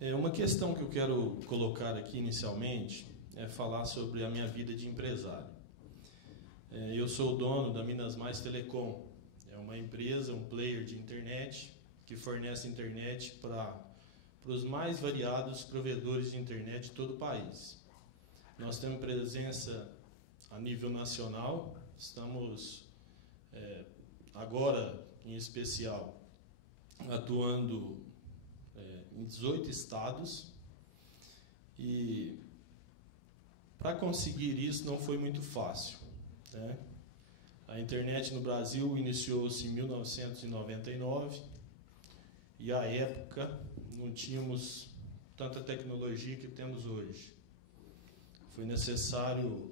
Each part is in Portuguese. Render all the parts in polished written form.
Uma questão que eu quero colocar aqui inicialmente é falar sobre a minha vida de empresário. Eu sou o dono da Minas Mais Telecom. É uma empresa, um player de internet que fornece internet para os mais variados provedores de internet de todo o país. Nós temos presença a nível nacional, estamos agora, em especial, atuando em 18 estados, e para conseguir isso não foi muito fácil, né? A internet no Brasil iniciou-se em 1999 e, à época, não tínhamos tanta tecnologia que temos hoje. Foi necessário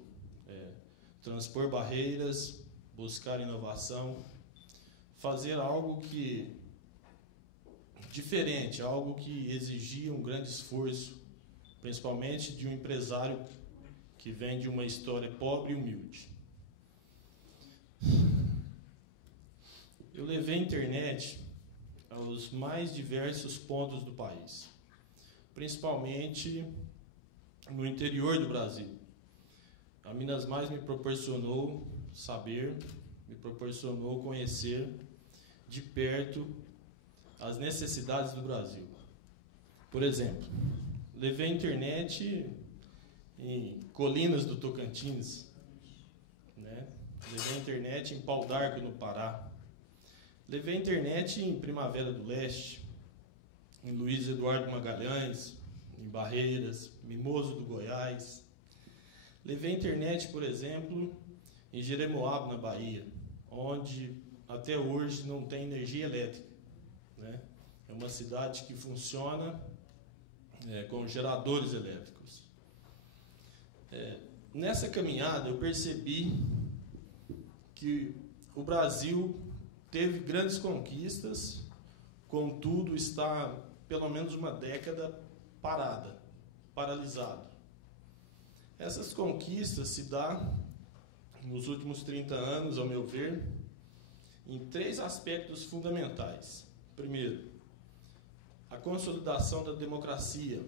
transpor barreiras, buscar inovação, fazer algo diferente, algo que exigia um grande esforço, principalmente de um empresário que vem de uma história pobre e humilde. Eu levei a internet aos mais diversos pontos do país, principalmente no interior do Brasil. A Minas Mais me proporcionou saber, me proporcionou conhecer de perto as necessidades do Brasil. Por exemplo, levei a internet em Colinas do Tocantins, né? Levei a internet em Pau d'Arco, no Pará. Levei a internet em Primavera do Leste, em Luiz Eduardo Magalhães, em Barreiras, Mimoso do Goiás. Levei a internet, por exemplo, em Jeremoabo, na Bahia, onde até hoje não tem energia elétrica, né? É uma cidade que funciona com geradores elétricos. Nessa caminhada eu percebi que o Brasil teve grandes conquistas, contudo está pelo menos uma década paralisado. Essas conquistas se dão nos últimos 30 anos, ao meu ver, em 3 aspectos fundamentais. Primeiro, a consolidação da democracia.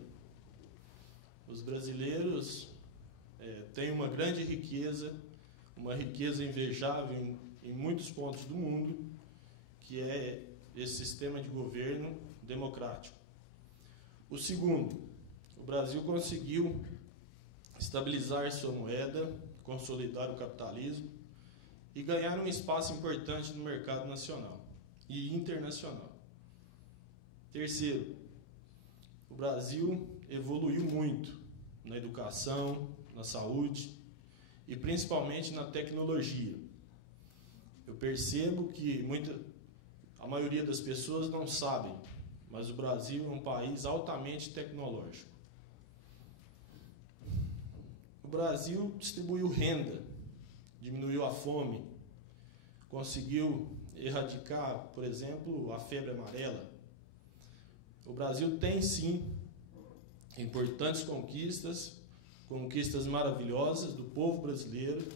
Os brasileiros têm uma grande riqueza, uma riqueza invejável em muitos pontos do mundo, que é esse sistema de governo democrático. O segundo, o Brasil conseguiu estabilizar sua moeda, consolidar o capitalismo e ganhar um espaço importante no mercado nacional e internacional. Terceiro, o Brasil evoluiu muito na educação, na saúde e principalmente na tecnologia. Eu percebo que a maioria das pessoas não sabem, mas o Brasil é um país altamente tecnológico. O Brasil distribuiu renda, diminuiu a fome, conseguiu erradicar, por exemplo, a febre amarela. O Brasil tem, sim, importantes conquistas maravilhosas do povo brasileiro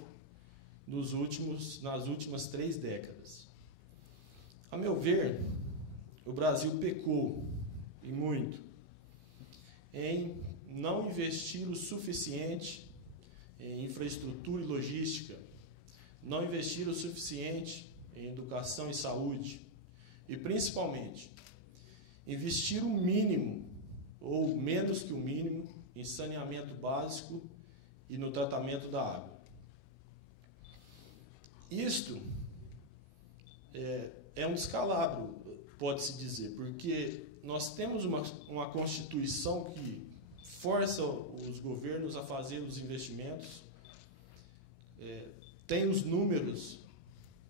nas últimas 3 décadas. A meu ver, o Brasil pecou, e muito, em não investir o suficiente em infraestrutura e logística, não investir o suficiente em educação e saúde, e principalmente investir o mínimo, ou menos que o mínimo, em saneamento básico e no tratamento da água. Isto é um descalabro, pode-se dizer, porque nós temos uma Constituição que força os governos a fazer os investimentos, tem os números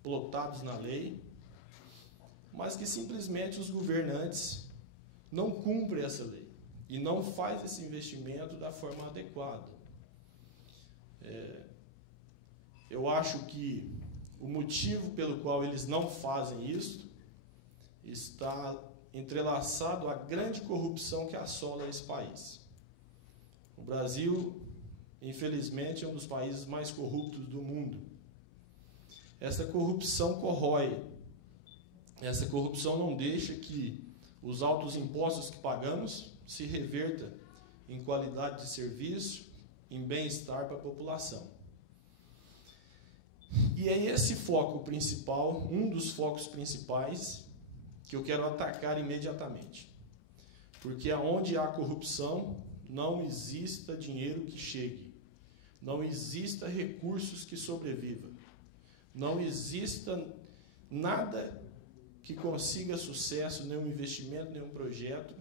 plotados na lei, mas que simplesmente os governantes não cumprem essa lei e não fazem esse investimento da forma adequada. Eu acho que o motivo pelo qual eles não fazem isso está entrelaçado à grande corrupção que assola esse país. O Brasil, infelizmente, é um dos países mais corruptos do mundo. Essa corrupção corrói. Essa corrupção não deixa que os altos impostos que pagamos se reverta em qualidade de serviço, em bem-estar para a população. E é esse foco principal, um dos focos principais, que eu quero atacar imediatamente. Porque aonde há corrupção, não exista dinheiro que chegue, não exista recursos que sobrevivam, não exista nada que consiga sucesso, nenhum investimento, nenhum projeto,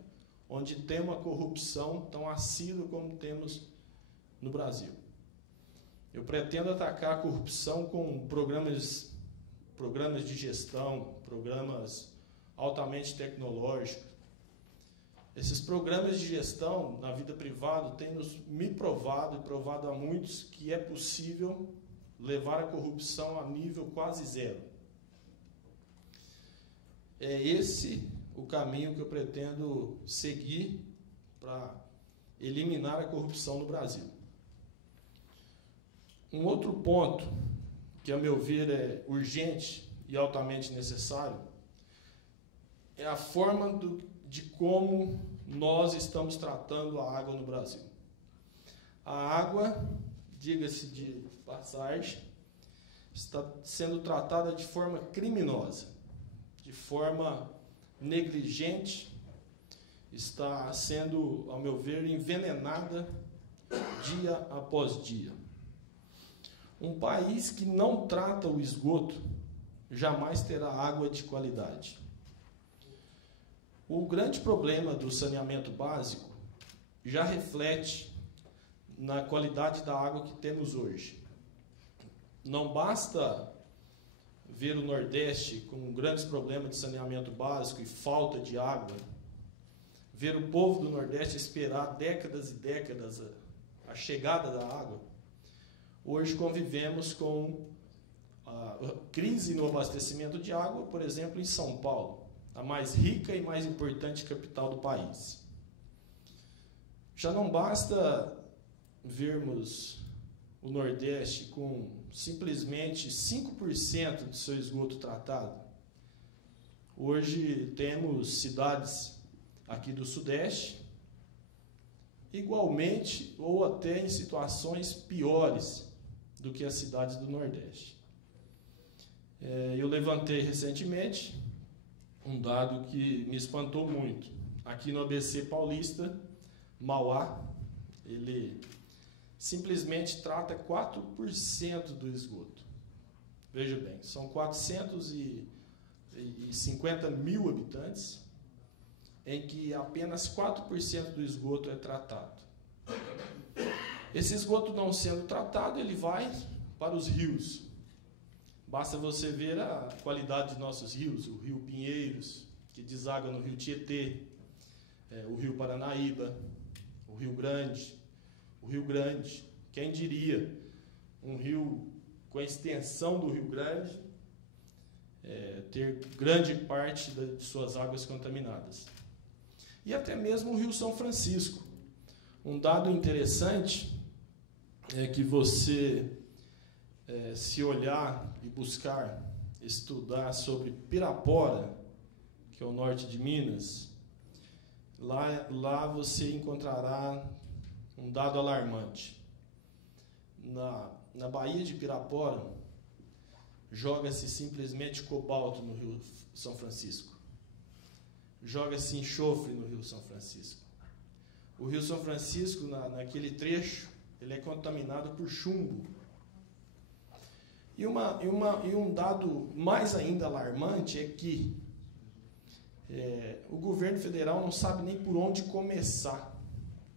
onde tem uma corrupção tão assídua como temos no Brasil. Eu pretendo atacar a corrupção com programas de gestão, programas altamente tecnológicos. Esses programas de gestão na vida privada têm me provado e provado a muitos que é possível levar a corrupção a nível quase zero. É esse o caminho que eu pretendo seguir para eliminar a corrupção no Brasil. Um outro ponto que, a meu ver, é urgente e altamente necessário é a forma de como nós estamos tratando a água no Brasil. A água, diga-se de passagem, está sendo tratada de forma criminosa, de forma negligente, está sendo, ao meu ver, envenenada dia após dia. Um país que não trata o esgoto jamais terá água de qualidade. O grande problema do saneamento básico já reflete na qualidade da água que temos hoje. Não basta ver o Nordeste com grandes problemas de saneamento básico e falta de água, ver o povo do Nordeste esperar décadas e décadas a chegada da água. Hoje convivemos com a crise no abastecimento de água, por exemplo, em São Paulo, a mais rica e mais importante capital do país. Já não basta vermos o Nordeste com simplesmente 5% do seu esgoto tratado. Hoje temos cidades aqui do Sudeste igualmente ou até em situações piores do que as cidades do Nordeste. Eu levantei recentemente um dado que me espantou muito. Aqui no ABC Paulista, Mauá, ele simplesmente trata 4% do esgoto. Veja bem, são 450 mil habitantes, em que apenas 4% do esgoto é tratado. Esse esgoto não sendo tratado, ele vai para os rios. Basta você ver a qualidade de nossos rios, o Rio Pinheiros, que deságua no Rio Tietê, o Rio Paranaíba, o Rio Grande. Quem diria, um rio com a extensão do Rio Grande, ter grande parte de suas águas contaminadas. E até mesmo o Rio São Francisco. Um dado interessante é que você, se olhar e buscar estudar sobre Pirapora, que é o norte de Minas, lá você encontrará um dado alarmante. Na Baía de Pirapora, joga-se simplesmente cobalto no Rio São Francisco. Joga-se enxofre no Rio São Francisco. O Rio São Francisco, naquele trecho, ele é contaminado por chumbo. E um dado mais ainda alarmante é que o governo federal não sabe nem por onde começar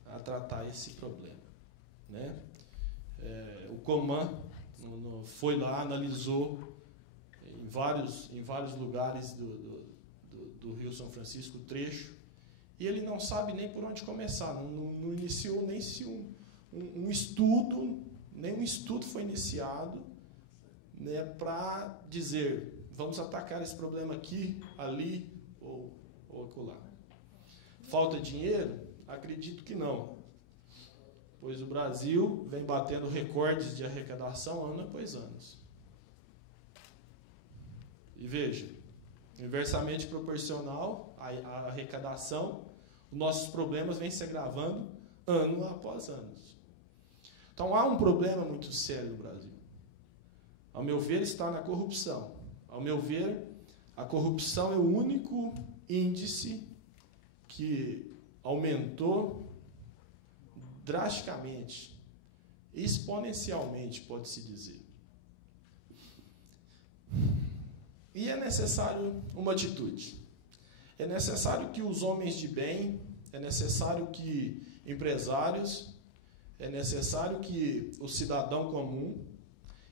a tratar esse problema, né? O Coman foi lá, analisou em vários lugares do Rio São Francisco o trecho, e ele não sabe nem por onde começar, não iniciou nem se um estudo, nenhum estudo foi iniciado, né, para dizer, vamos atacar esse problema aqui, ali ou acolá. Falta dinheiro? Acredito que não, pois o Brasil vem batendo recordes de arrecadação ano após ano. E veja, inversamente proporcional à arrecadação, nossos problemas vêm se agravando ano após ano. Então, há um problema muito sério no Brasil. Ao meu ver, está na corrupção. Ao meu ver, a corrupção é o único índice que aumentou drasticamente, exponencialmente, pode-se dizer. E é necessário uma atitude. É necessário que os homens de bem, é necessário que empresários, é necessário que o cidadão comum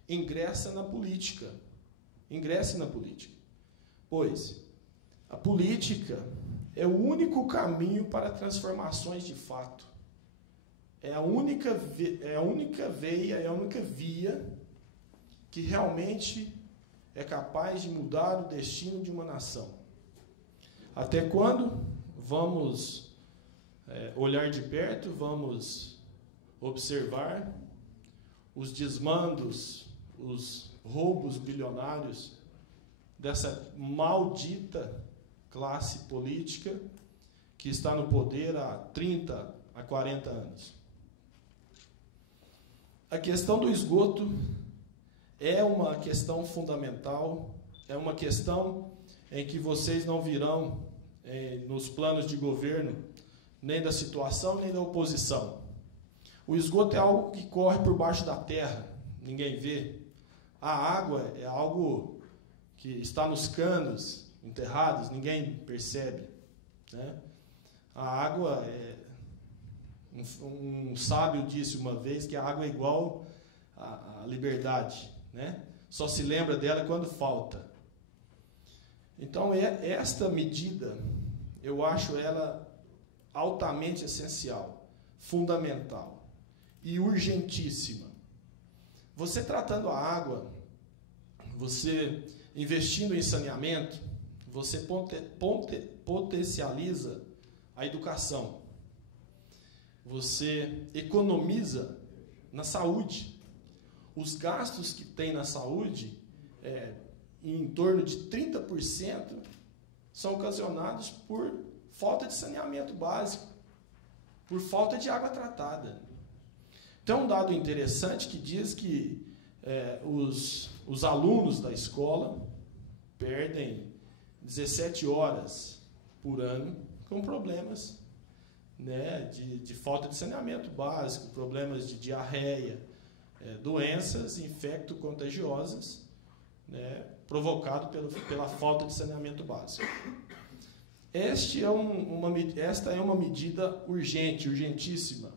ingresse na política. Ingresse na política. Pois a política é o único caminho para transformações de fato. É a única veia, é a única via que realmente é capaz de mudar o destino de uma nação. Até quando vamos olhar de perto, vamos observar os desmandos, os roubos bilionários dessa maldita classe política que está no poder há 30 a 40 anos. A questão do esgoto é uma questão fundamental, é uma questão em que vocês não virão nos planos de governo, nem da situação, nem da oposição. O esgoto é algo que corre por baixo da terra, ninguém vê. A água é algo que está nos canos enterrados, ninguém percebe, né? A água um sábio disse uma vez que a água é igual à liberdade, né? Só se lembra dela quando falta. Então, esta medida, eu acho ela altamente essencial, fundamental e urgentíssima. Você tratando a água, você investindo em saneamento, você potencializa a educação. Você economiza na saúde. Os gastos que tem na saúde, em torno de 30%, são ocasionados por falta de saneamento básico, por falta de água tratada. Tem um dado interessante que diz que os alunos da escola perdem 17 horas por ano com problemas, né, de falta de saneamento básico, problemas de diarreia, doenças infecto-contagiosas, né, provocado pela falta de saneamento básico. Esta é uma medida urgente, urgentíssima,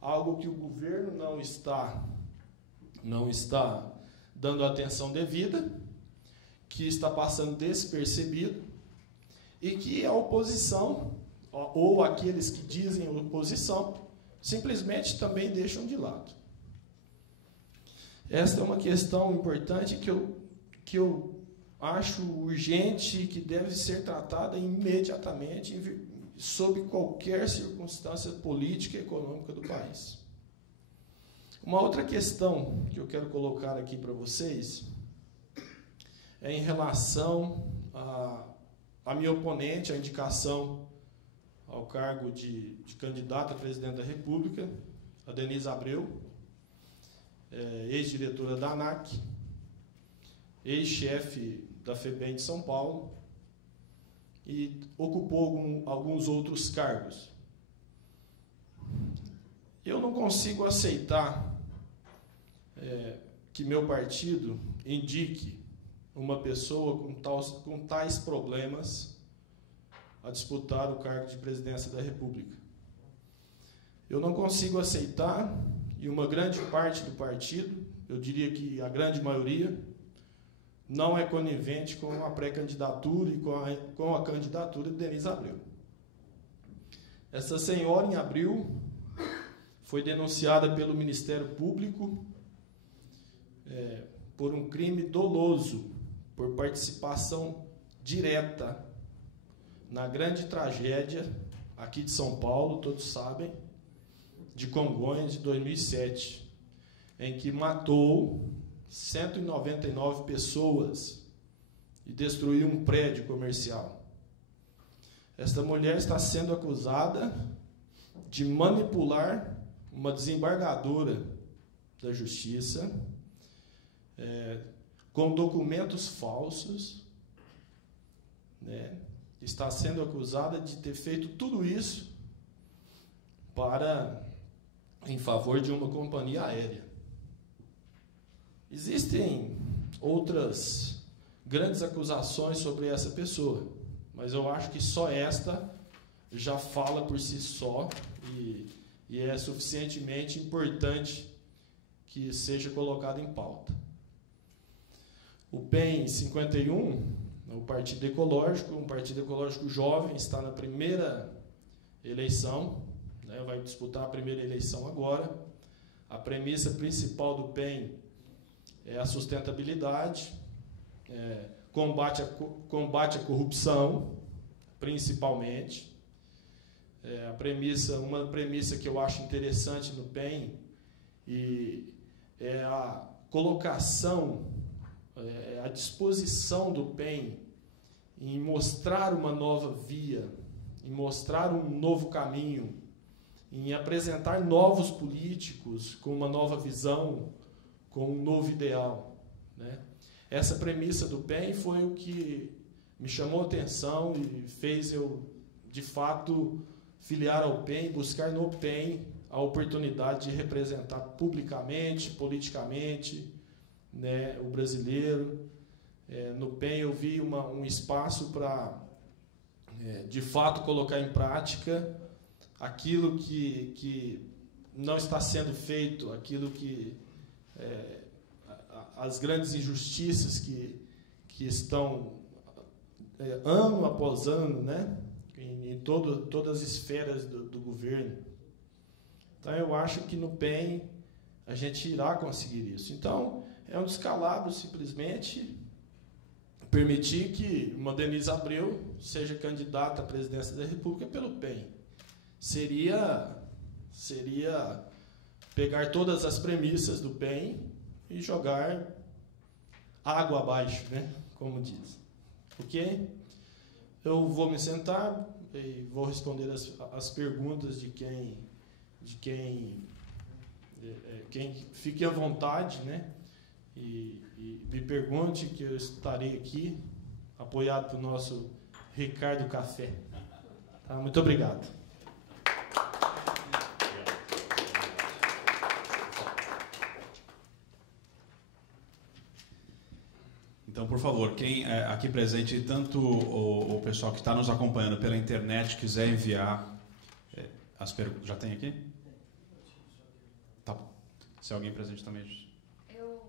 algo que o governo não está dando atenção devida, que está passando despercebido e que a oposição, ou aqueles que dizem oposição, simplesmente também deixam de lado. Esta é uma questão importante que eu acho urgente e que deve ser tratada imediatamente, sob qualquer circunstância política e econômica do país. Uma outra questão que eu quero colocar aqui para vocês é em relação à minha oponente, a indicação ao cargo de candidata a presidente da República, a Denise Abreu, ex-diretora da ANAC, ex-chefe da FEBEM de São Paulo, e ocupou alguns outros cargos. Eu não consigo aceitar que meu partido indique uma pessoa com tais problemas a disputar o cargo de presidência da República. Eu não consigo aceitar, e uma grande parte do partido, eu diria que a grande maioria, não é conivente com a pré-candidatura e com a candidatura de Denise Abreu. Essa senhora, em abril, foi denunciada pelo Ministério Público por um crime doloso, por participação direta na grande tragédia aqui de São Paulo, todos sabem, de Congonhas, de 2007, em que matou 199 pessoas e destruiu um prédio comercial. Esta mulher está sendo acusada de manipular uma desembargadora da Justiça com documentos falsos, né? Está sendo acusada de ter feito tudo isso em favor de uma companhia aérea. Existem outras grandes acusações sobre essa pessoa, mas eu acho que só esta já fala por si só e é suficientemente importante que seja colocada em pauta. O PEN 51, o Partido Ecológico, um partido ecológico jovem, está na primeira eleição, né, vai disputar a primeira eleição agora. A premissa principal do PEN é a sustentabilidade, combate à corrupção, principalmente. Uma premissa que eu acho interessante no PEN é a colocação, a disposição do PEN em mostrar uma nova via, em mostrar um novo caminho, em apresentar novos políticos com uma nova visão, com um novo ideal, né? Essa premissa do PEN foi o que me chamou a atenção e fez eu, de fato, filiar ao PEN, buscar no PEN a oportunidade de representar publicamente, politicamente, né, o brasileiro. No PEN eu vi um espaço para, de fato, colocar em prática aquilo que não está sendo feito, aquilo que as grandes injustiças que estão ano após ano, né, em todas as esferas do governo. Então, eu acho que no PEN a gente irá conseguir isso. Então, é um descalabro simplesmente permitir que uma Denise Abreu seja candidata à presidência da República pelo PEN. Seria pegar todas as premissas do PEN e jogar água abaixo, né? Como diz. Ok? Eu vou me sentar e vou responder as perguntas de quem fique à vontade, né? E me pergunte, que eu estarei aqui, apoiado pelo nosso Ricardo Café. Tá? Muito obrigado. Então, por favor, quem aqui presente, tanto o pessoal que está nos acompanhando pela internet, quiser enviar as perguntas. Já tem aqui? Tá bom. Se alguém presente também... Eu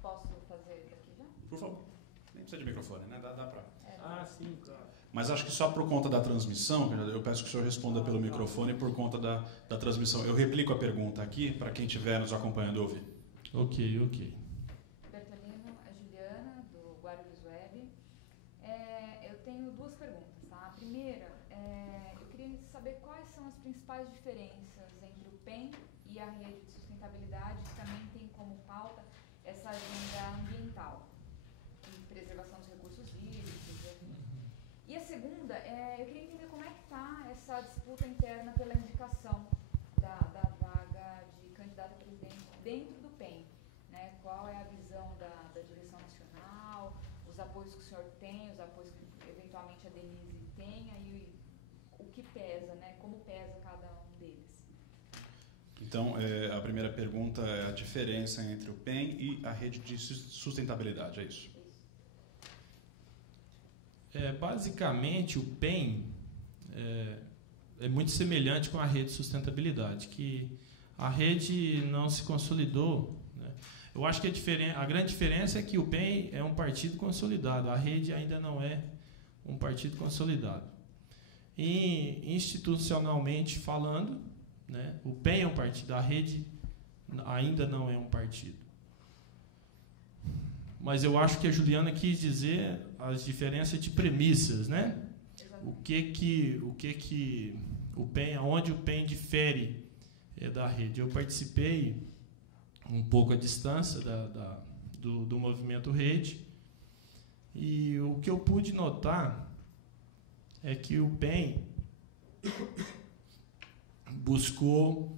posso fazer daqui já? Por favor. Nem precisa de microfone, né? Dá pra... Sim, claro. Mas acho que só por conta da transmissão, eu peço que o senhor responda pelo microfone por conta da transmissão. Eu replico a pergunta aqui para quem estiver nos acompanhando ouvir. Ok. Bertolino, a Juliana, do Guarulhos Web. Eu tenho duas perguntas. Tá? A primeira, eu queria saber quais são as principais diferenças entre o PEN e a rede de sustentabilidade, que também tem como pauta essa agenda ambiental e preservação dos recursos hídricos. E a segunda, eu queria entender como é que está essa disputa interna pela indicação da vaga de candidato a presidente dentro do PEN. Né? Qual é a visão da direção nacional, os apoios que o senhor tem, os apoios que eventualmente a Denise tenha e o que pesa, né? Como pesa cada um deles. Então, a primeira pergunta é a diferença entre o PEN e a rede de sustentabilidade, é isso? Basicamente, o PEN é muito semelhante com a rede de sustentabilidade, que a rede não se consolidou, né? Eu acho que a grande diferença é que o PEN é um partido consolidado, a rede ainda não é um partido consolidado. E, institucionalmente falando, né, o PEN é um partido, a rede ainda não é um partido. Mas eu acho que a Juliana quis dizer as diferenças de premissas, né? O que o PEN, aonde o PEN difere da rede. Eu participei um pouco à distância do movimento rede, e o que eu pude notar é que o PEN buscou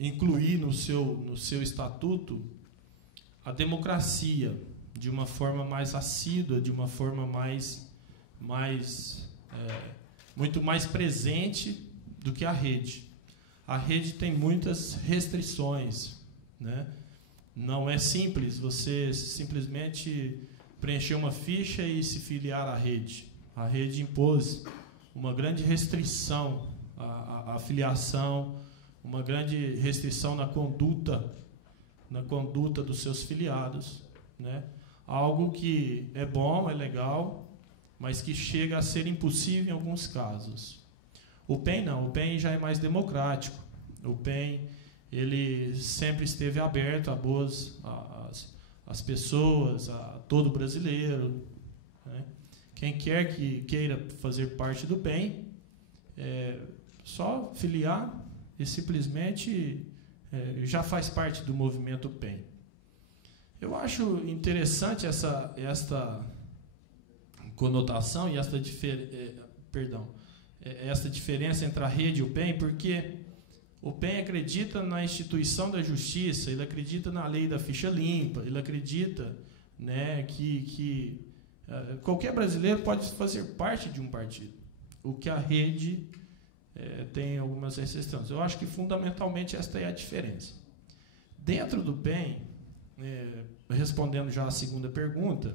incluir no seu estatuto a democracia de uma forma mais assídua, de uma forma muito mais presente do que a rede. A rede tem muitas restrições, né? Não é simples você simplesmente preencher uma ficha e se filiar à rede. A rede impôs uma grande restrição à filiação, uma grande restrição na conduta dos seus filiados, né? Algo que é bom, é legal, mas que chega a ser impossível em alguns casos. O PEN não, o PEN já é mais democrático. O PEN, ele sempre esteve aberto às pessoas, a todo brasileiro, né? Quem quer que queira fazer parte do PEN, só filiar e simplesmente já faz parte do movimento PEN. Eu acho interessante esta conotação e esta diferença entre a rede e o PEN, porque o PEN acredita na instituição da justiça, ele acredita na lei da ficha limpa, ele acredita, né, que qualquer brasileiro pode fazer parte de um partido, o que a rede tem algumas restrições. Eu acho que fundamentalmente esta é a diferença. Dentro do PEN, respondendo já a segunda pergunta,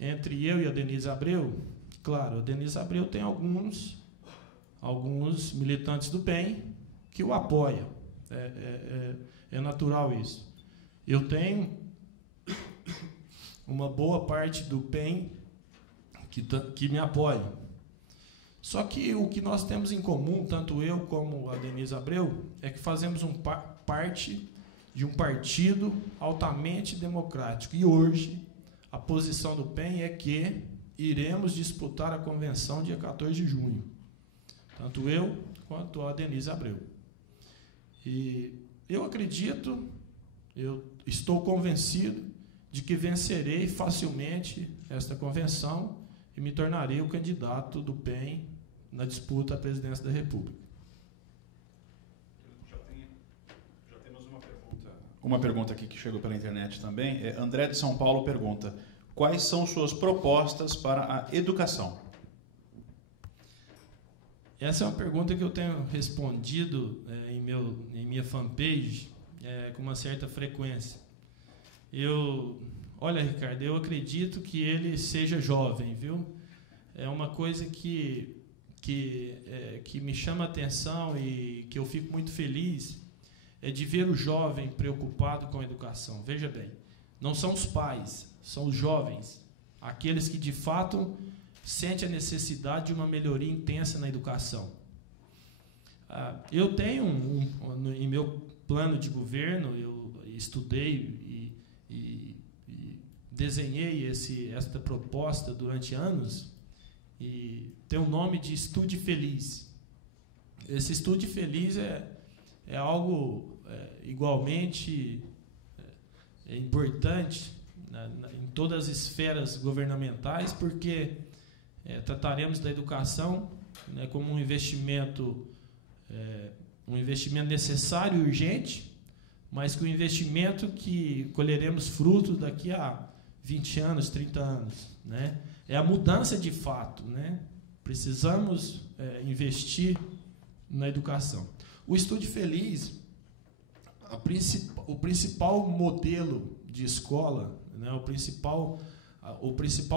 entre eu e a Denise Abreu, claro, a Denise Abreu tem alguns militantes do PEN que o apoiam. É natural isso. Eu tenho uma boa parte do PEN que me apoia. Só que o que nós temos em comum, tanto eu como a Denise Abreu, é que fazemos parte de um partido altamente democrático. E hoje, a posição do PEN é que iremos disputar a convenção dia 14 de junho. Tanto eu quanto a Denise Abreu. E eu acredito, eu estou convencido de que vencerei facilmente esta convenção e me tornarei o candidato do PEN na disputa à presidência da República. Já temos uma pergunta aqui que chegou pela internet também. André de São Paulo pergunta: quais são suas propostas para a educação? Essa é uma pergunta que eu tenho respondido em minha fanpage com uma certa frequência. Olha, Ricardo, eu acredito que ele seja jovem, viu? É uma coisa que me chama a atenção e que eu fico muito feliz, é de ver o jovem preocupado com a educação. Veja bem, não são os pais, são os jovens, aqueles que de fato sentem a necessidade de uma melhoria intensa na educação. Eu tenho em meu plano de governo, eu estudei e desenhei esta proposta durante anos, e tem o nome de Estude Feliz. Esse Estude Feliz é algo igualmente importante em todas as esferas governamentais, porque trataremos da educação, né, como um investimento necessário e urgente, mas que um investimento que colheremos frutos daqui a 20 anos, 30 anos, né? É a mudança de fato, né? Precisamos investir na educação. O Estude Feliz, o principal modelo de escola, né, o principal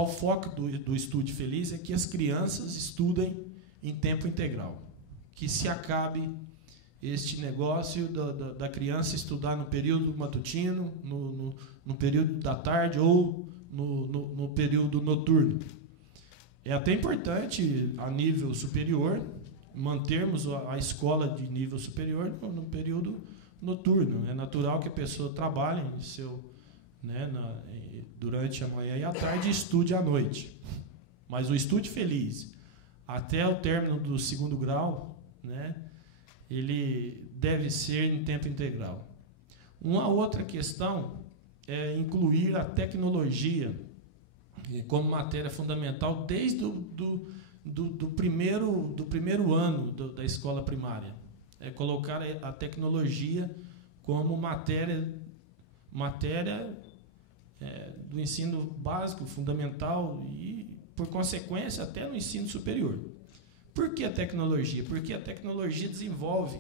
foco do Estude Feliz é que as crianças estudem em tempo integral, que se acabe este negócio da criança estudar no período matutino, no período da tarde ou no período noturno. É até importante, a nível superior, mantermos a escola de nível superior no período noturno. É natural que a pessoa trabalhe durante a manhã e a tarde e estude à noite. Mas o Estude Feliz, até o término do 2º grau, né, ele deve ser em tempo integral. Uma outra questão é incluir a tecnologia como matéria fundamental desde do primeiro ano da escola primária. É colocar a tecnologia como matéria do ensino básico, fundamental e, por consequência, até no ensino superior. Por que a tecnologia? Porque a tecnologia desenvolve,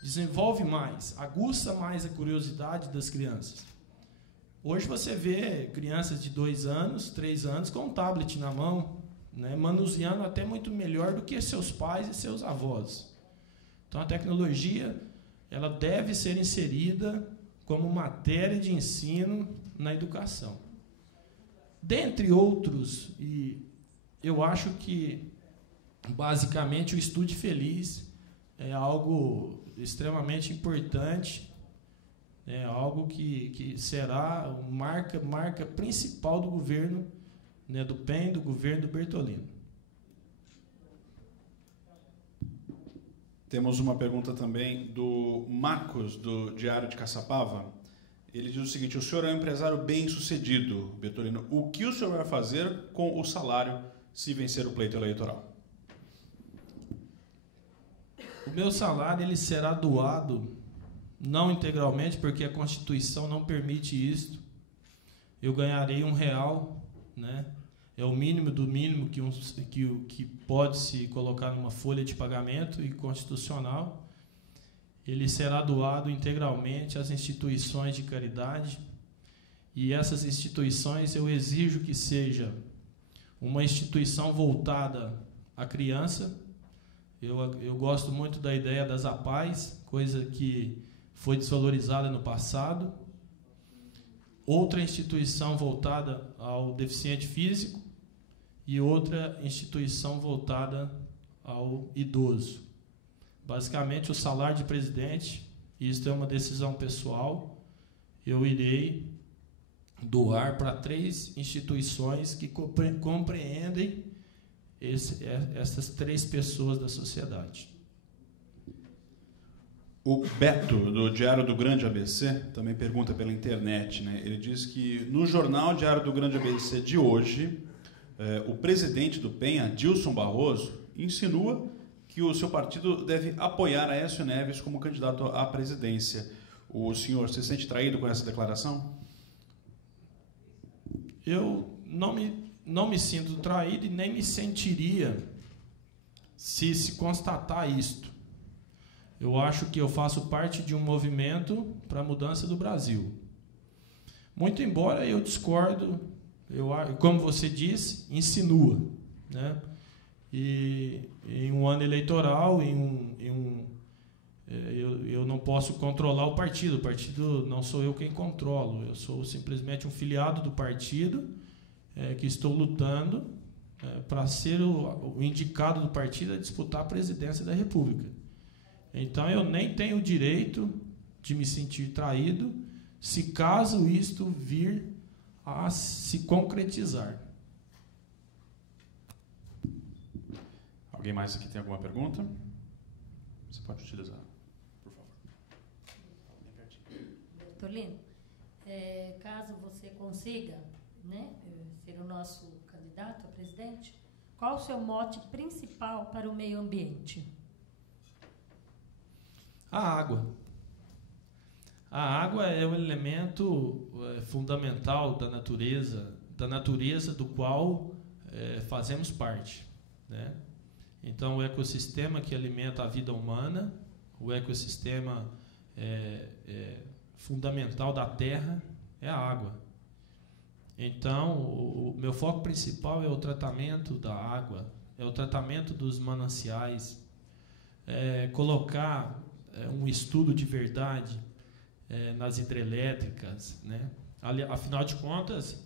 desenvolve mais, aguça mais a curiosidade das crianças. Hoje você vê crianças de 2 anos, 3 anos com um tablet na mão, manuseando até muito melhor do que seus pais e seus avós. Então a tecnologia ela deve ser inserida como matéria de ensino na educação. Dentre outros, e eu acho que basicamente o Estude Feliz é algo extremamente importante, é algo que será uma marca principal do governo, do PEN, do governo do Bertolino. Temos uma pergunta também do Marcos, do Diário de Caçapava. Ele diz o seguinte: o senhor é um empresário bem-sucedido, Bertolino. O que o senhor vai fazer com o salário se vencer o pleito eleitoral? O meu salário ele será doado, não integralmente, porque a Constituição não permite isso. Eu ganharei R$1, é o mínimo do mínimo que pode se colocar numa folha de pagamento e constitucional. Ele será doado integralmente às instituições de caridade, e essas instituições eu exijo que seja uma instituição voltada à criança. Eu gosto muito da ideia das APAES, coisa que foi desvalorizada no passado. Outra instituição voltada ao deficiente físico e outra instituição voltada ao idoso. Basicamente, o salário de presidente, isso é uma decisão pessoal, eu irei doar para 3 instituições que compreendem essas 3 pessoas da sociedade. O Beto, do Diário do Grande ABC, também pergunta pela internet. Ele diz que no jornal Diário do Grande ABC de hoje, o presidente do PEN, Adilson Barroso, insinua que o seu partido deve apoiar Aécio Neves como candidato à presidência. O senhor se sente traído com essa declaração? Eu não me sinto traído e nem me sentiria se constatar isto. Eu acho que eu faço parte de um movimento para a mudança do Brasil. Muito embora eu discordo, como você disse, insinua, E em um ano eleitoral, eu não posso controlar o partido não sou eu quem controlo, eu sou simplesmente um filiado do partido que estou lutando para ser o indicado do partido a disputar a presidência da República. Então eu nem tenho o direito de me sentir traído se caso isto vir a se concretizar. Alguém mais aqui tem alguma pergunta? Você pode utilizar, por favor. Bertolino, caso você consiga ser o nosso candidato a presidente, qual o seu mote principal para o meio ambiente? A água. A água é um elemento fundamental da natureza do qual fazemos parte, Então, o ecossistema que alimenta a vida humana, o ecossistema fundamental da Terra é a água. Então, o meu foco principal é o tratamento da água, é o tratamento dos mananciais, colocar um estudo de verdade nas hidrelétricas, Afinal de contas,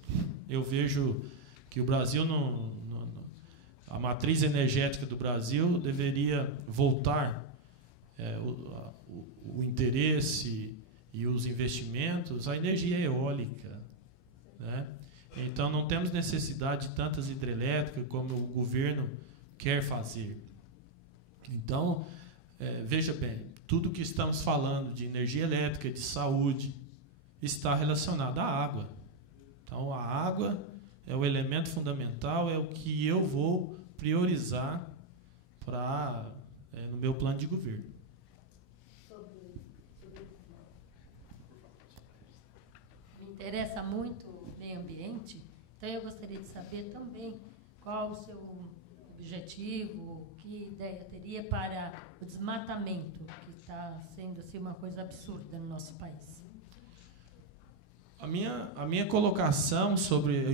eu vejo que o Brasil a matriz energética do Brasil deveria voltar o interesse e os investimentos à energia eólica, Então não temos necessidade de tantas hidrelétricas como o governo quer fazer. Então, veja bem, tudo que estamos falando de energia elétrica, de saúde, está relacionado à água. Então, a água é o elemento fundamental, é o que eu vou priorizar no meu plano de governo. Me interessa muito o meio ambiente, então eu gostaria de saber também qual o seu objetivo, que ideia teria para o desmatamento, que está sendo assim, uma coisa absurda no nosso país. A minha colocação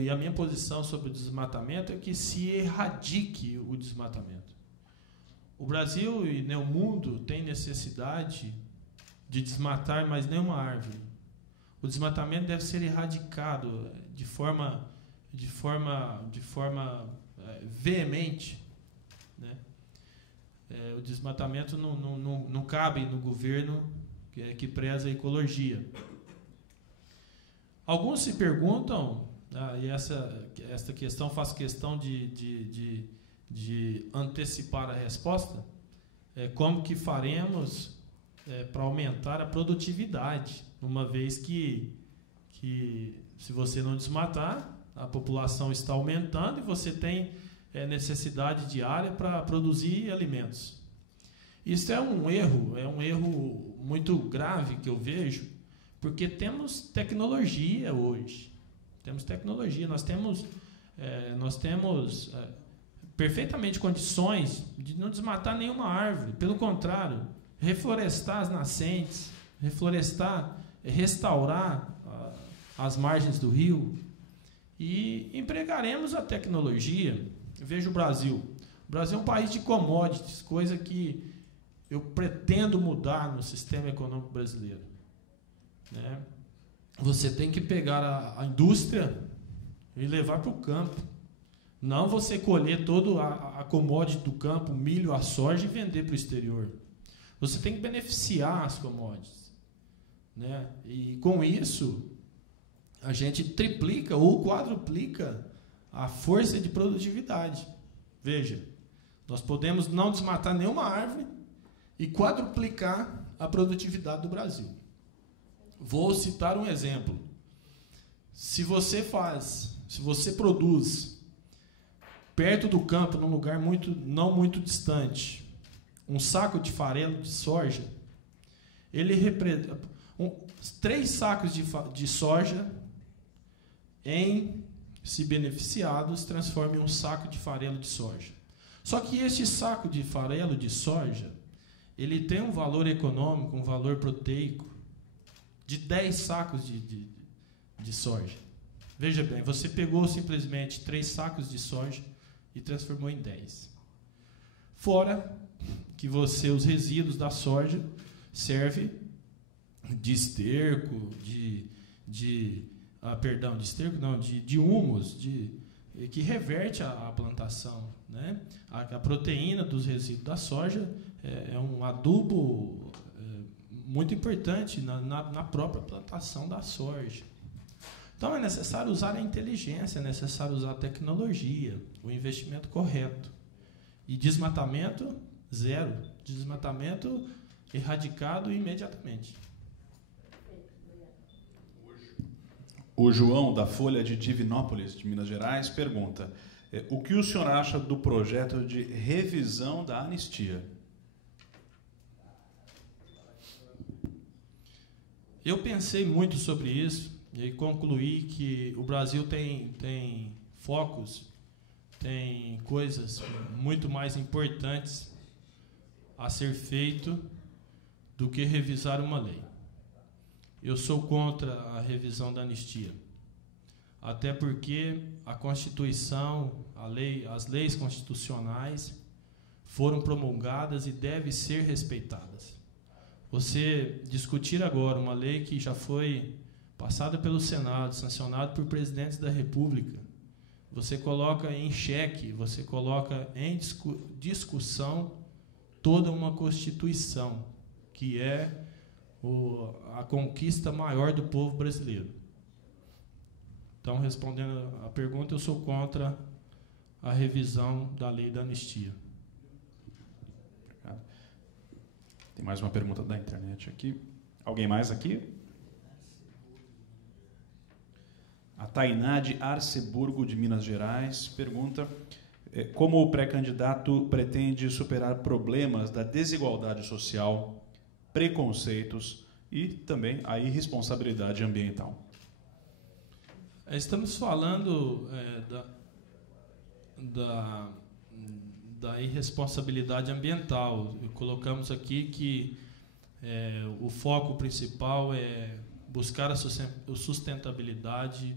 e a minha posição sobre o desmatamento é que se erradique o desmatamento. O Brasil e o mundo tem necessidade de desmatar mais nenhuma árvore. O desmatamento deve ser erradicado de forma veemente, né? O desmatamento não cabe no governo que preza a ecologia. Alguns se perguntam, e esta questão faço questão de antecipar a resposta, como que faremos para aumentar a produtividade, uma vez que se você não desmatar, a população está aumentando e você tem necessidade de área para produzir alimentos. Isso é um erro muito grave que eu vejo, porque temos tecnologia hoje. Temos tecnologia, nós temos perfeitamente condições de não desmatar nenhuma árvore. Pelo contrário, reflorestar as nascentes, restaurar as margens do rio, e empregaremos a tecnologia. Veja o Brasil. O Brasil é um país de commodities, coisa que eu pretendo mudar no sistema econômico brasileiro, né? Você tem que pegar a indústria e levar para o campo. Não você colher toda a commodity do campo, o milho, a soja, e vender para o exterior. Você tem que beneficiar as commodities, né? E com isso, a gente triplica ou quadruplica a força de produtividade. Veja, nós podemos não desmatar nenhuma árvore e quadruplicar a produtividade do Brasil. Vou citar um exemplo. Se você produz perto do campo, num lugar não muito distante, um saco de farelo de soja, ele representa 3 sacos de soja, se beneficiados, transforma em um saco de farelo de soja. Só que este saco de farelo de soja, ele tem um valor econômico, um valor proteico de 10 sacos de soja. Veja bem, você pegou simplesmente 3 sacos de soja e transformou em 10. Fora que os resíduos da soja servem de esterco, de humus, que reverte a plantação, né? A proteína dos resíduos da soja é um adubo muito importante na própria plantação da soja. Então é necessário usar a inteligência, é necessário usar a tecnologia, o investimento correto. E desmatamento, zero. Desmatamento erradicado imediatamente. O João, da Folha de Divinópolis, de Minas Gerais, pergunta: o que o senhor acha do projeto de revisão da anistia? Eu pensei muito sobre isso e concluí que o Brasil tem focos, tem coisas muito mais importantes a ser feito do que revisar uma lei. Eu sou contra a revisão da anistia, até porque a Constituição, as leis constitucionais foram promulgadas e devem ser respeitadas. Você discutir agora uma lei que já foi passada pelo Senado, sancionada por presidentes da República, você coloca em xeque, você coloca em discussão toda uma Constituição, que é a conquista maior do povo brasileiro. Então, respondendo à pergunta, eu sou contra a revisão da lei da anistia. Tem mais uma pergunta da internet aqui. Alguém mais aqui? A Tainá de Arceburgo, de Minas Gerais, pergunta como o pré-candidato pretende superar problemas da desigualdade social, preconceitos e também a irresponsabilidade ambiental. Estamos falando da irresponsabilidade ambiental. Colocamos aqui que o foco principal é buscar a sustentabilidade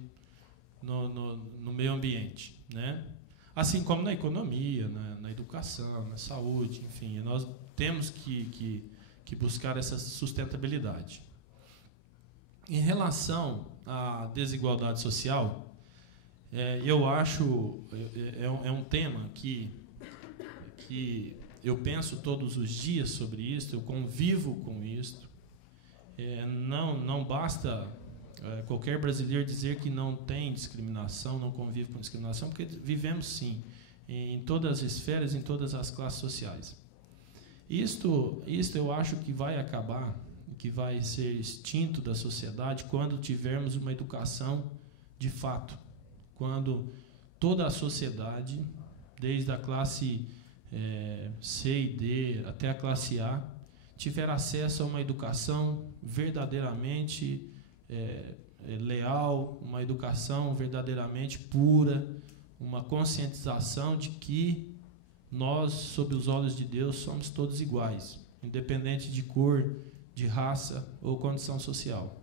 no meio ambiente, né? Assim como na economia, na educação, na saúde, enfim, nós temos que buscar essa sustentabilidade. Em relação à desigualdade social, eu acho é um tema que eu penso todos os dias sobre isso, eu convivo com isso. Não basta qualquer brasileiro dizer que não tem discriminação, não convive com discriminação, porque vivemos sim, em todas as esferas, em todas as classes sociais. Isto eu acho que vai acabar, que vai ser extinto da sociedade quando tivermos uma educação de fato, quando toda a sociedade, desde a classe C e D até a classe A, tiver acesso a uma educação verdadeiramente leal, uma educação verdadeiramente pura, uma conscientização de que nós, sob os olhos de Deus, somos todos iguais, independente de cor, de raça ou condição social.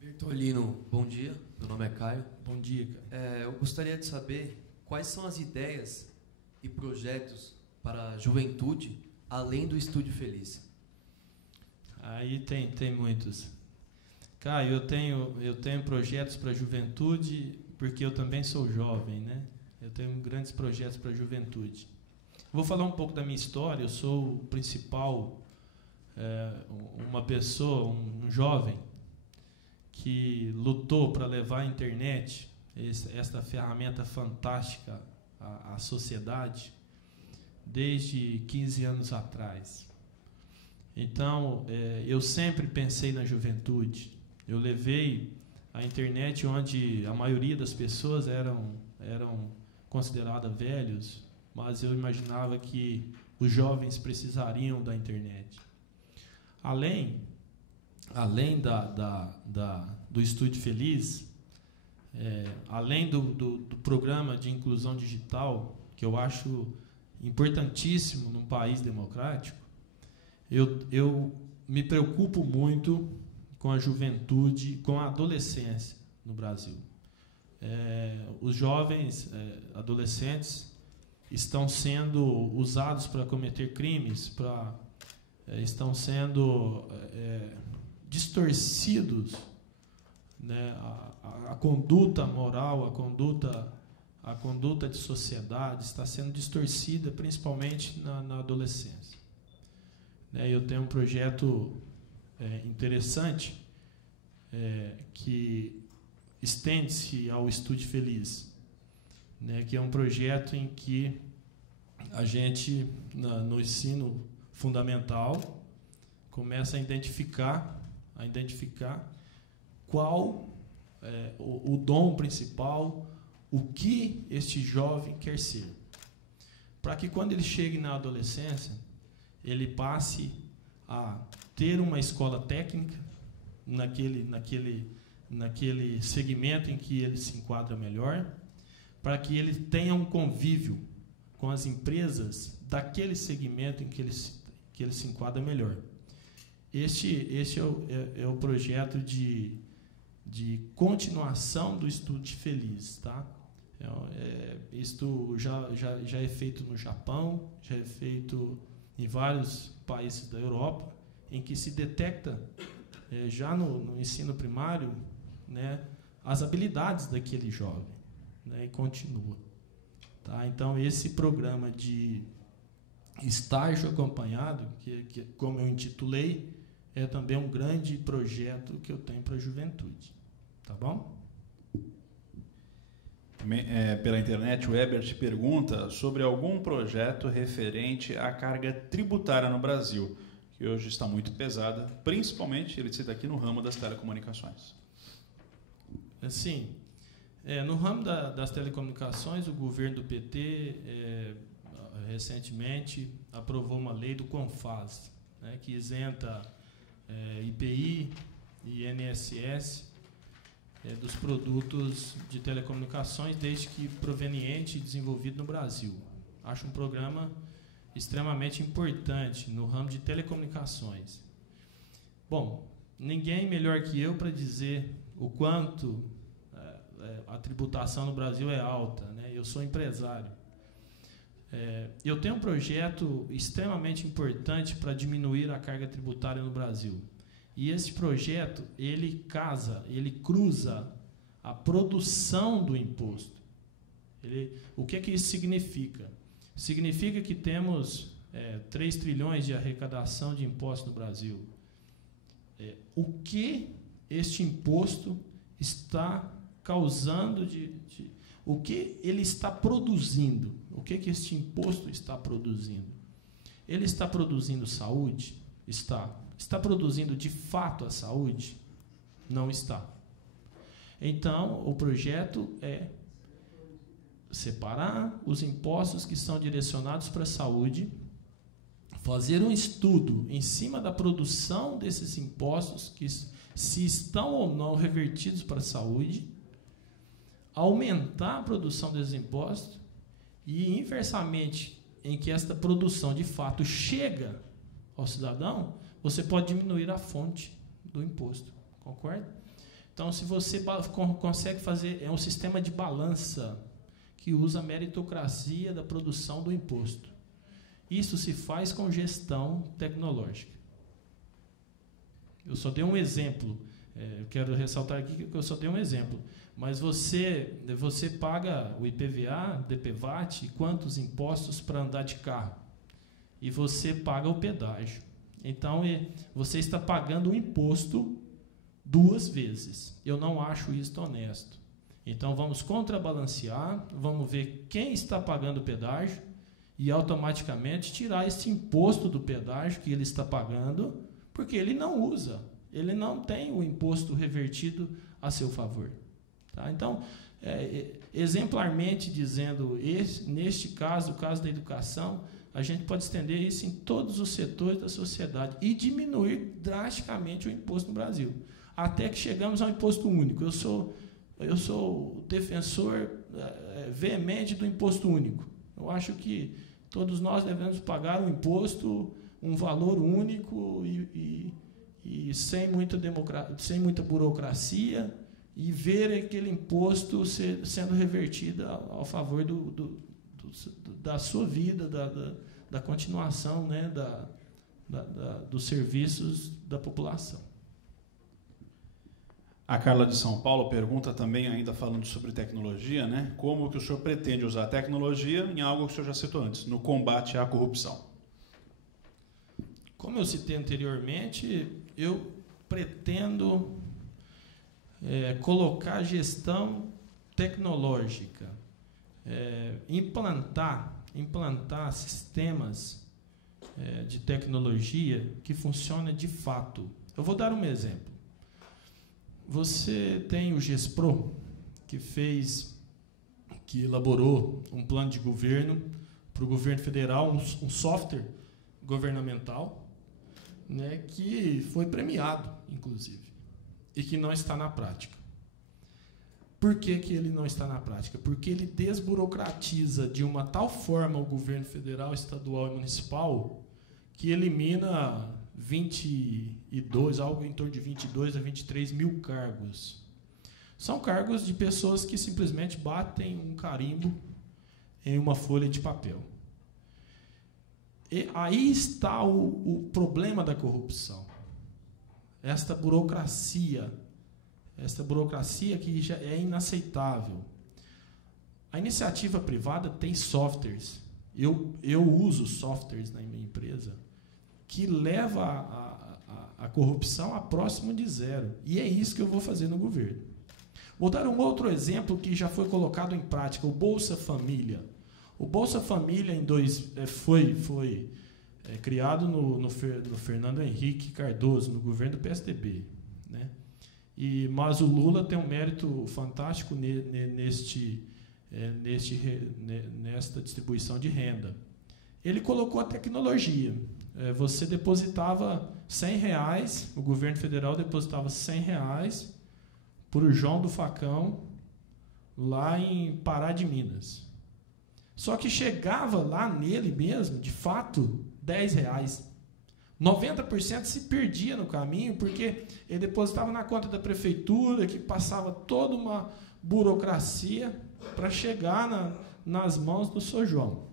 Bertolino, bom dia. Meu nome é Caio. Bom dia, cara. Eu gostaria de saber quais são as ideias e projetos para a juventude, além do Estúdio Feliz. Aí tem muitos. Caio, eu tenho projetos para a juventude, porque eu também sou jovem, né? Eu tenho grandes projetos para a juventude. Vou falar um pouco da minha história. Eu sou o principal, uma pessoa, um jovem, que lutou para levar a internet, esta ferramenta fantástica, à sociedade, desde 15 anos atrás. Então, eu sempre pensei na juventude. Eu levei a internet onde a maioria das pessoas eram consideradas velhos, mas eu imaginava que os jovens precisariam da internet. Além do Estúdio Feliz, além do programa de inclusão digital, que eu acho importantíssimo num país democrático, eu me preocupo muito com a juventude, com a adolescência no Brasil. Os jovens adolescentes estão sendo usados para cometer crimes, estão sendo distorcidos, né? A conduta moral, a conduta de sociedade está sendo distorcida, principalmente na adolescência. Eu tenho um projeto interessante que estende-se ao Estúdio Feliz, né? Que é um projeto em que a gente, no ensino fundamental, começa a identificar qual o dom principal, o que este jovem quer ser, para que quando ele chegue na adolescência, ele passe a ter uma escola técnica naquele segmento em que ele se enquadra melhor, para que ele tenha um convívio com as empresas daquele segmento em que ele se enquadra melhor. Este é o projeto de continuação do Estúdio Feliz, tá? Isto já é feito no Japão, já é feito em vários países da Europa, em que se detecta já no ensino primário, né, as habilidades daquele jovem, né, e continua. Tá? Então, esse programa de estágio acompanhado, que como eu intitulei, é também um grande projeto que eu tenho para a juventude. Tá bom? Pela internet, o Ebert pergunta sobre algum projeto referente à carga tributária no Brasil, que hoje está muito pesada, principalmente, ele cita aqui, no ramo das telecomunicações. Sim. No ramo das telecomunicações, o governo do PT recentemente aprovou uma lei do CONFAS, né, que isenta IPI e INSS dos produtos de telecomunicações, desde que proveniente e desenvolvido no Brasil. Acho um programa extremamente importante no ramo de telecomunicações. Bom, ninguém melhor que eu para dizer o quanto a tributação no Brasil é alta, né? Eu sou empresário. Eu tenho um projeto extremamente importante para diminuir a carga tributária no Brasil. E esse projeto, ele cruza a produção do imposto. O que isso significa? Significa que temos 3 trilhões de arrecadação de impostos no Brasil. O que este imposto está causando o que ele está produzindo? O que este imposto está produzindo? Ele está produzindo saúde? Está. Está produzindo de fato a saúde? Não está. Então, o projeto é separar os impostos que são direcionados para a saúde, fazer um estudo em cima da produção desses impostos, que se estão ou não revertidos para a saúde, aumentar a produção desses impostos e, inversamente, em que esta produção de fato chega ao cidadão, você pode diminuir a fonte do imposto. Concorda? Então, se você consegue fazer, um sistema de balança que usa a meritocracia da produção do imposto. Isso se faz com gestão tecnológica. Eu só dei um exemplo. Quero ressaltar aqui que eu só dei um exemplo. Mas você paga o IPVA, DPVAT e quantos impostos para andar de carro? E você paga o pedágio. Então, você está pagando o imposto 2 vezes. Eu não acho isso honesto. Então, vamos contrabalancear, vamos ver quem está pagando o pedágio e, automaticamente, tirar esse imposto do pedágio que ele está pagando, porque ele não usa, ele não tem o imposto revertido a seu favor. Tá? Então, exemplarmente dizendo, neste caso, o caso da educação, a gente pode estender isso em todos os setores da sociedade e diminuir drasticamente o imposto no Brasil, até que chegamos ao imposto único. Eu sou defensor veemente do imposto único. Eu acho que todos nós devemos pagar um imposto, um valor único e sem muita burocracia, e ver aquele imposto sendo revertido ao favor da sua vida, da continuação, né, dos serviços da população. A Carla de São Paulo pergunta também, ainda falando sobre tecnologia, né, como que o senhor pretende usar a tecnologia em algo que o senhor já citou antes, no combate à corrupção. Como eu citei anteriormente, eu pretendo colocar gestão tecnológica, implantar sistemas de tecnologia que funcionem de fato. Eu vou dar um exemplo. Você tem o GESPRO, que elaborou um plano de governo para o governo federal, um software governamental, né, que foi premiado, inclusive, e que não está na prática. Por que ele não está na prática? Porque ele desburocratiza de uma tal forma o governo federal, estadual e municipal que elimina algo em torno de 22 a 23 mil cargos. São cargos de pessoas que simplesmente batem um carimbo em uma folha de papel. E aí está o problema da corrupção. Esta burocracia que já é inaceitável. A iniciativa privada tem softwares. Eu uso softwares na minha empresa que leva a corrupção a próximo de zero. E é isso que eu vou fazer no governo. Vou dar um outro exemplo que já foi colocado em prática, o Bolsa Família. O Bolsa Família foi criado no Fernando Henrique Cardoso, no governo do PSDB, né? Mas o Lula tem um mérito fantástico nesta distribuição de renda. Ele colocou a tecnologia. Você depositava R$100, o governo federal depositava R$100 para o João do Facão, lá em Pará de Minas. Só que chegava lá nele mesmo, de fato, R$10. 90% se perdia no caminho, porque ele depositava na conta da prefeitura, que passava toda uma burocracia para chegar nas mãos do Sr. João.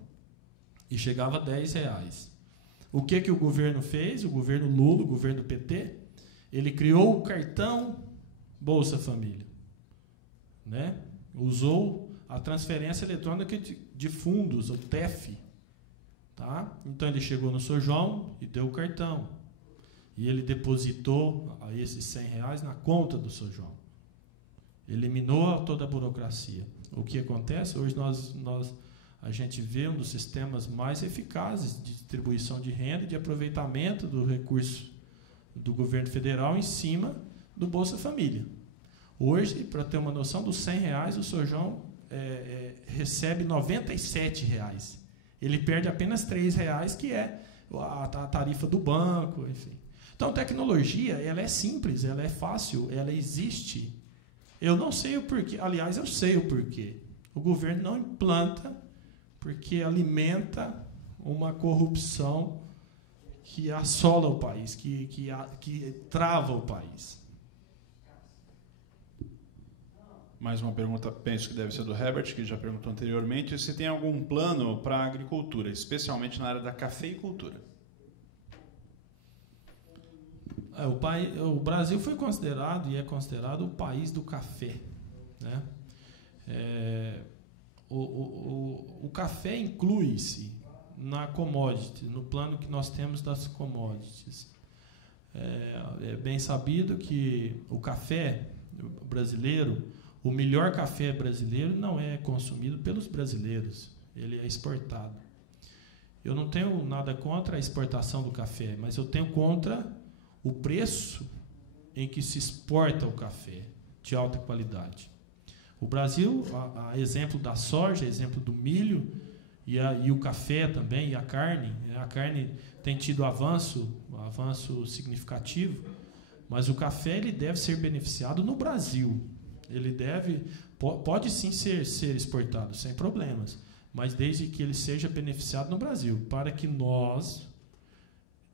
E chegava R$10. O que o governo fez? O governo Lula, o governo do PT, ele criou o cartão Bolsa Família, né? Usou a transferência eletrônica de fundos, o TEF. Tá? Então ele chegou no Sr. João e deu o cartão. E ele depositou esses R$100 na conta do Sr. João. Eliminou toda a burocracia. O que acontece? Hoje a gente vê um dos sistemas mais eficazes de distribuição de renda e de aproveitamento do recurso do governo federal em cima do Bolsa Família. Hoje, para ter uma noção, dos R$100, o Sr. João recebe R$97. Ele perde apenas R$3, que é a tarifa do banco, enfim. Então, tecnologia, ela é simples, ela é fácil, ela existe. Eu não sei o porquê, aliás, eu sei o porquê. O governo não implanta porque alimenta uma corrupção que assola o país, que trava o país. Mais uma pergunta, penso que deve ser do Herbert, que já perguntou anteriormente, se tem algum plano para a agricultura, especialmente na área da cafeicultura. O Brasil foi considerado e é considerado o país do café, né? O café inclui-se na commodity, no plano que nós temos das commodities. É bem sabido que o café brasileiro, o melhor café brasileiro não é consumido pelos brasileiros, ele é exportado. Eu não tenho nada contra a exportação do café, mas eu tenho contra o preço em que se exporta o café de alta qualidade. O Brasil, a exemplo da soja, exemplo do milho, e o café também, e a carne tem tido avanço significativo, mas o café ele deve ser beneficiado no Brasil. Ele pode sim ser exportado, sem problemas, mas desde que ele seja beneficiado no Brasil, para que nós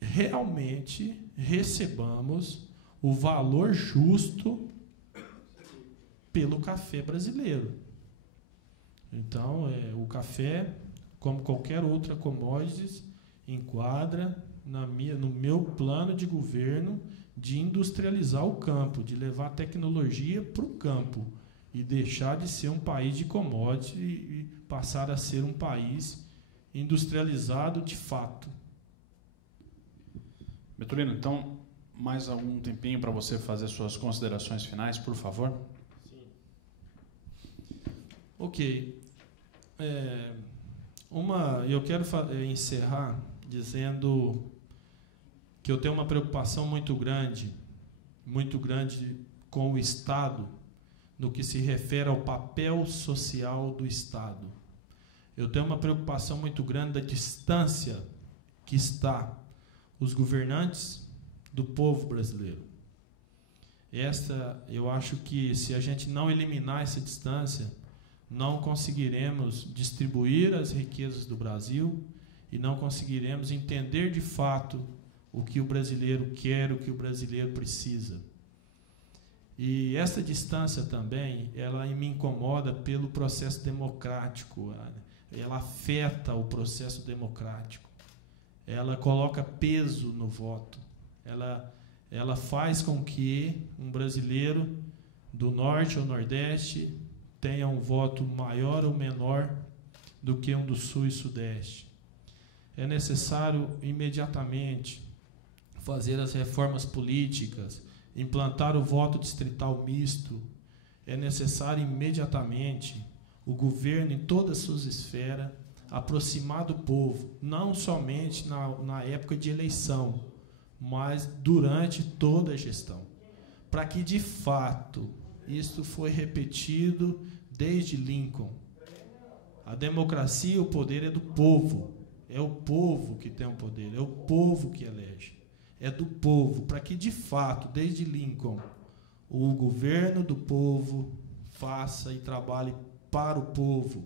realmente recebamos o valor justo pelo café brasileiro. Então, o café, como qualquer outra commodity, enquadra no meu plano de governo de industrializar o campo, de levar a tecnologia para o campo e deixar de ser um país de commodity e passar a ser um país industrializado de fato. Betulino, então, mais algum tempinho para você fazer suas considerações finais, por favor? Sim. Ok. Eu quero encerrar dizendo que eu tenho uma preocupação muito grande com o Estado, no que se refere ao papel social do Estado. Eu tenho uma preocupação muito grande da distância que está os governantes do povo brasileiro. Eu acho que se a gente não eliminar essa distância, não conseguiremos distribuir as riquezas do Brasil e não conseguiremos entender de fato o que o brasileiro quer, o que o brasileiro precisa. E essa distância também, ela me incomoda pelo processo democrático, ela afeta o processo democrático, ela coloca peso no voto, ela faz com que um brasileiro do norte ou nordeste tenha um voto maior ou menor do que um do sul e sudeste. É necessário imediatamente fazer as reformas políticas, implantar o voto distrital misto. É necessário imediatamente o governo, em todas as suas esferas, aproximar do povo, não somente na época de eleição, mas durante toda a gestão, para que, de fato, isto foi repetido desde Lincoln. A democracia, o poder é do povo. É o povo que tem o poder, é o povo que elege. É do povo, para que, de fato, desde Lincoln, o governo do povo faça e trabalhe para o povo,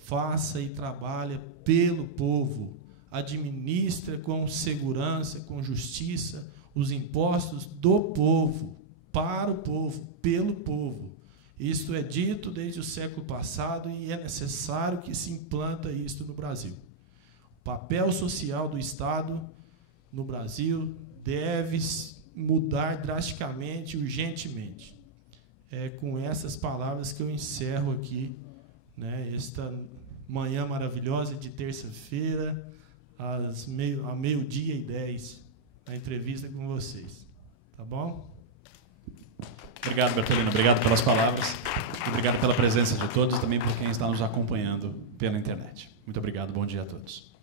faça e trabalhe pelo povo, administra com segurança, com justiça, os impostos do povo, para o povo, pelo povo. Isto é dito desde o século passado e é necessário que se implanta isto no Brasil. O papel social do Estado no Brasil deve mudar drasticamente, urgentemente. É com essas palavras que eu encerro aqui, né, esta manhã maravilhosa de terça-feira, ao 12h10, a entrevista com vocês. Tá bom? Obrigado, Bertolino. Obrigado pelas palavras. Obrigado pela presença de todos e também por quem está nos acompanhando pela internet. Muito obrigado. Bom dia a todos.